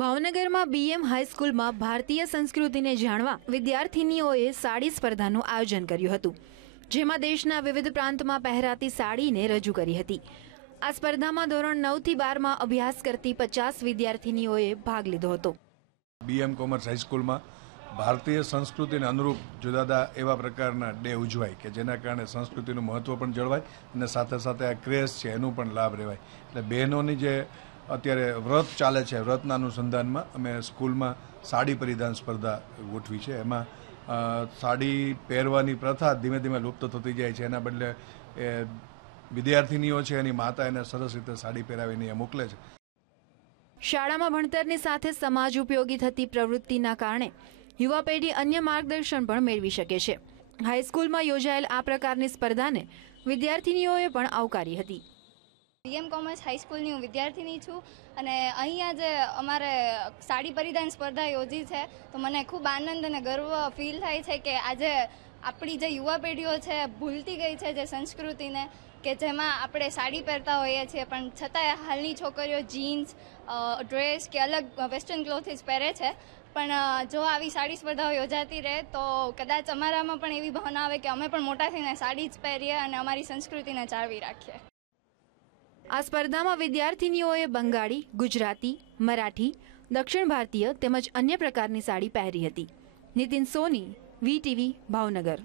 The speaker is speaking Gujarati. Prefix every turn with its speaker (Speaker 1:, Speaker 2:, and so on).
Speaker 1: ભાવનગરમાં બીએમ હાઈસ્કૂલમાં ભારતીય સંસ્કૃતિને જાણવા વિદ્યાર્થિનીઓએ સાડી સ્પર્ધાનું આયોજન કર્યું હતું, જેમાં દેશના વિવિધ પ્રાંતમાં પહેરાતી સાડીને રજૂ કરી હતી. આ સ્પર્ધામાં ધોરણ નવથી બારમાં અભ્યાસ કરતી પચાસ વિદ્યાર્થિનીઓએ ભાગ લીધો હતો.
Speaker 2: બીએમ કોમર્સ હાઈસ્કૂલમાં ભારતીય સંસ્કૃતિને અનુરૂપ જુદા જુદા એવા પ્રકારના ડે ઉજવાય કે જેના કારણે સંસ્કૃતિનું મહત્ત્વ પણ જળવાય અને સાથે સાથે આ ક્રેઝ છે એનું પણ લાભ રહેવાય. એટલે બહેનોની જે અત્યારે વ્રત ચાલે છે, વ્રતના અનુસંધાનમાં અમે સ્કૂલમાં સાડી પરિધાન સ્પર્ધા ગોઠવી છે. એમાં સાડી પહેરવાની પ્રથા ધીમે ધીમે લુપ્ત થતી જાય છે. એના બદલે એ વિદ્યાર્થિનીઓ છે, એની માતા એને સરસ રીતે સાડી પહેરાવીને એ મોકલે છે.
Speaker 1: શાળામાં ભણતરની સાથે સમાજ ઉપયોગી થતી પ્રવૃત્તિના કારણે યુવા પેઢી અન્ય માર્ગદર્શન પણ મેળવી શકે છે. હાઈસ્કૂલમાં યોજાયેલ આ પ્રકારની સ્પર્ધાને વિદ્યાર્થિનીઓએ પણ આવકારી હતી.
Speaker 3: બીએમ કોમર્સ હાઈસ્કૂલની હું વિદ્યાર્થીની છું અને અહીંયા જે અમારે સાડી પરિધાન સ્પર્ધા યોજી છે, તો મને ખૂબ આનંદ અને ગર્વ ફીલ થાય છે કે આજે આપણી જે યુવા પેઢીઓ છે ભૂલતી ગઈ છે જે સંસ્કૃતિને, કે જેમાં આપણે સાડી પહેરતા હોઈએ છીએ, પણ છતાંય હાલની છોકરીઓ જીન્સ ડ્રેસ કે અલગ વેસ્ટર્ન ક્લોથીસ પહેરે છે. પણ જો આવી સાડી સ્પર્ધાઓ યોજાતી રહે, તો કદાચ અમારામાં પણ એવી ભાવના આવે કે અમે પણ મોટા થઈને સાડી જ પહેરીએ અને અમારી સંસ્કૃતિને જાળવી રાખીએ.
Speaker 1: આ સ્પર્ધામાં વિદ્યાર્થિનીઓએ બંગાળી, ગુજરાતી, મરાઠી, દક્ષિણ ભારતીય તેમજ અન્ય પ્રકારની સાડી પહેરી હતી. નીતિન સોની વીટીવી ભાવનગર.